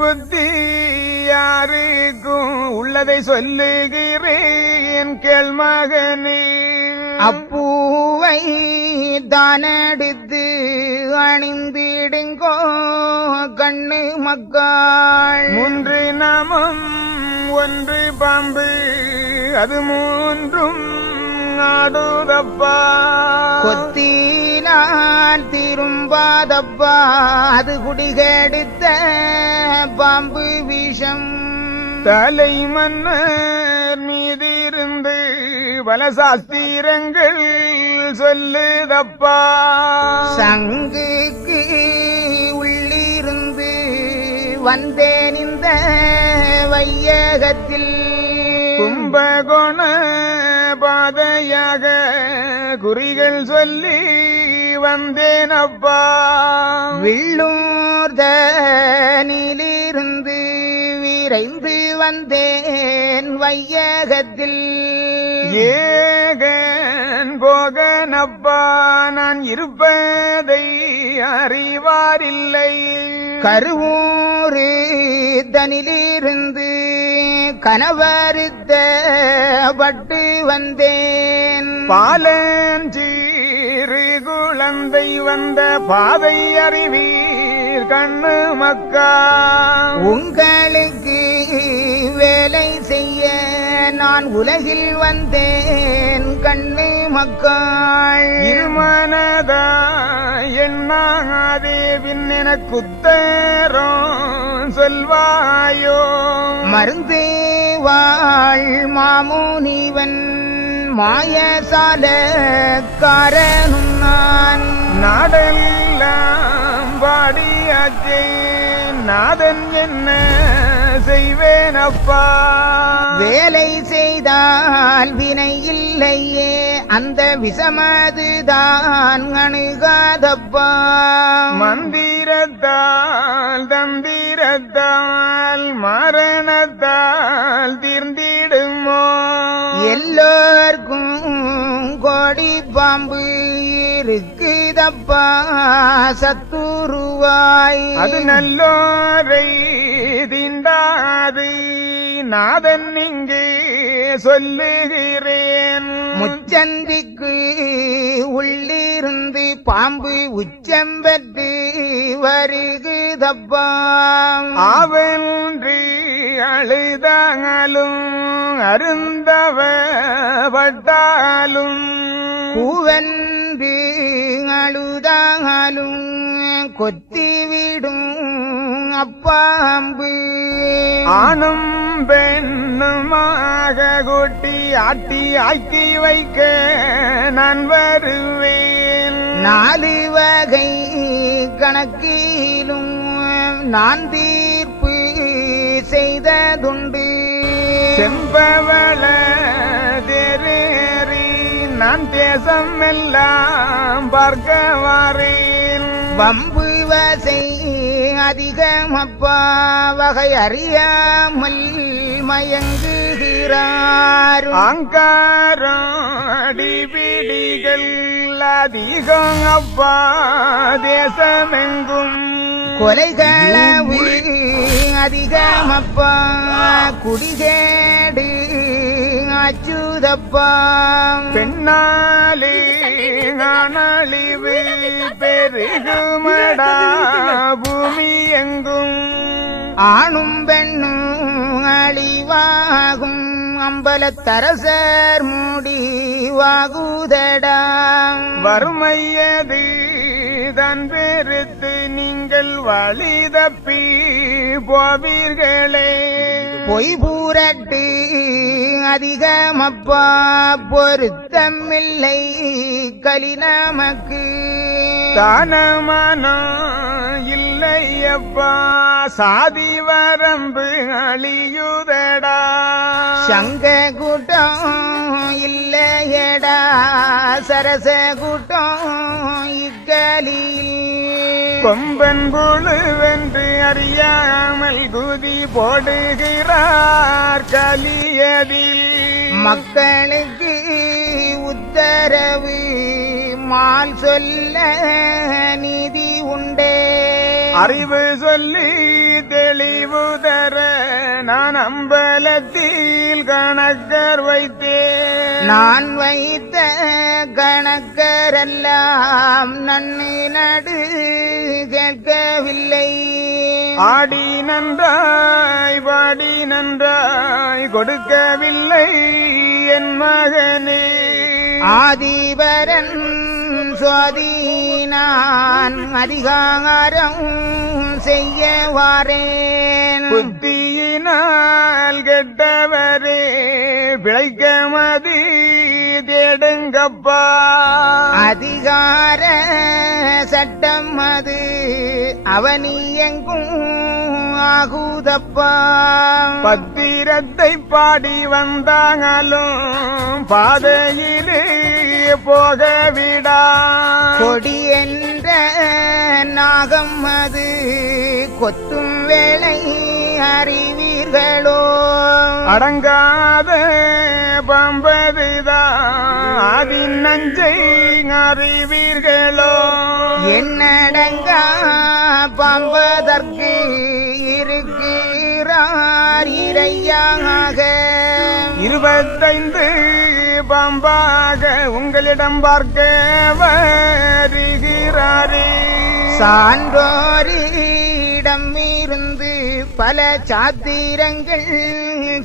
புத்தி யாருக்கும் உள்ளதை சொல்லுகிறேன் கேள் மகனே. அப்பூவை தானெடுத்து அணிந்திடுங்கோ கண்ணு மக்காள். மூன்று நாமம் ஒன்று பாம்பு அது மூன்றும் ஆடுதப்பா. கொத்தினான் திரும்பாதப்பா அது குடிகெடுத்த பாம்பு விஷம். தலை மன்னர் மீதிருந்து பல சாஸ்திரங்கள் சொல்லுதப்பா. சங்குக்கு உள்ளிருந்து வந்தேன் இந்த வையகத்தில். கும்பகோண பாதையாக குறிகள் சொல்லி வந்தேனப்பா. வில்லூர்தனிலிருந்து விரைந்து வந்தேன் வையகத்தில். ஏகன் போகனப்பா நான் இருப்பதை அறிவாரில்லை. கருவூரு தனிலிருந்து கணவருத்த பட்டு வந்தேன். பாலஞ்சீறு குழந்தை வந்த பாதை அறிவீர் கண்ணு மக்கா. உங்களுக்கு வேலை செய்ய நான் உலகில் வந்தேன் கண்ணு மக்காள். இருமனதா எண்ணாதே பின் எனக்குத்தரம் சொல்வாயோ. மருந்து வாழ் மாமுனிவன் மாயசால காரனும் நான். நாடெல்லாம் பாடியாச்சே நாதன் என்ன செய்வேனப்பா. வேலை செய்தால் வினை இல்லையே அந்த விஷமதுதான் அணுகாதப்பா. மந்திரத்தால் தந்திரத்தால் மரணத்தால் தீர்ந்திடுமோ. எல்லோர்க்கும் கோடி பாம்பு இருக்குதப்பா சத்துருவாய். அது நல்லோரை தீண்டாது நாதன் இங்கே சொல்லுகிறேன். முச்சந்திக்கு உள்ளிருந்து பாம்பு உச்சம் பெற்று வருகுதப்பா. அவன்றி அழுதாலும் அருந்தவ பட்டாலும் கூவன்று அழுதாலும் கொத்திவிடும் அப்பாம்பு. ஆணும் பெண்ணுமாக கூட்டி ஆட்டி ஆக்கி வைக்க நான் வருவேன். 4 வகை கணக்கிலும் நான் தீர்ப்பு செய்ததுண்டு. செம்பவள தேரேறி நான் தேசம் எல்லாம் பார்க்க வாரேன். வம்பு வசை அதிகமப்பா வகை அறியாமல் மயங்குகிறார். அங்காரம் அடிபிடிகள் அதிகம் அப்பா தேசமெங்கும். கொலைகளவு அதிகமப்பா குடிகேடு அச்சுதப்பா. பெண்ணாலே அழிவு பெருகுமடா பூமி எங்கும். ஆணும் பெண்ணும் அழிவாகும் அம்பலத்தரசர் முடிவாகுதடா. வறுமையது தன் பெருத்து நீங்கள் வழி தப்பி போவீர்களே. பொய் பூரட்டு அதிகமப்பா பொருத்தமில்லை கலி நமக்கு. தானமானோ இல்லையப்பா சாதி வரம்பு அழியுதடா. சங்க கூட்டம் இல்லையடா சரச கூட்டம் இக்கலியில். கொம்பன் புழுவென்று அறியாமல் குதி போடுகிறார் கலியதில். மக்களுக்கு உத்தரவு மால் சொல்ல நீதி உண்டே. அறிவு சொல்லி தெளிவு தர நான் அம்பலத்தில் கணக்கர் வைத்தேன். நான் வைத்த கணக்கரெல்லாம் நன்னி நடு கேட்கவில்லை. ஆடி நன்றாய் பாடி நன்றாய் கொடுக்கவில்லை என் மகனே. ஆதிபரன் சுவாதீனான் அதிகாரம் செய்ய வாரேன். புத்தியினால் கெட்டவரே பிழைக்கமதி தேடுங்கப்பா. அதிகார சட்டம் அது அவனி எங்கும் ஆகுதப்பா. பத்திரத்தை பாடி வந்தாங்களும் பாதையிலே போகவிடா. கொடி என்ற நாகம் அது கொத்தும் வேளை அறிவீர்களோ. அடங்காத பம்பதுதான் அதின் நஞ்சை அறிவீர்களோ. என்னடங்கா பம்பதற்கு இருக்கிறார் இறையாக. 25 பம்பாக உங்களிடம் பார்க்க வருகிறாரே. சான்றோரிடம் இருந்து பல சாத்திரங்கள்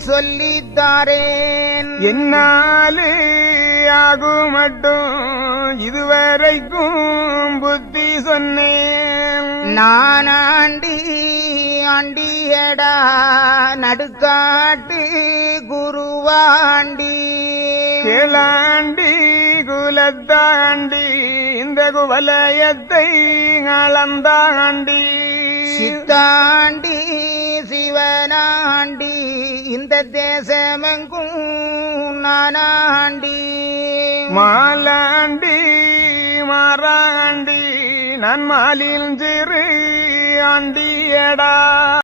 சொல்லித்தாரேன். என்னாலே ஆகும் மட்டும் இதுவரைக்கும் புத்தி சொன்னேன். நான் ஆண்டியடா நடுக்காட்டு குருவாண்டி. கேளாண்டி குலத்தாண்டி இந்த குவலயத்தை அளந்தாண்டி. சித்தாண்டி சிவனாண்டி இந்த தேசமெங்கும் நானாண்டி. மாலாண்டி மாறாண்டி நான் மாலில் சிறு ஆண்டியடா.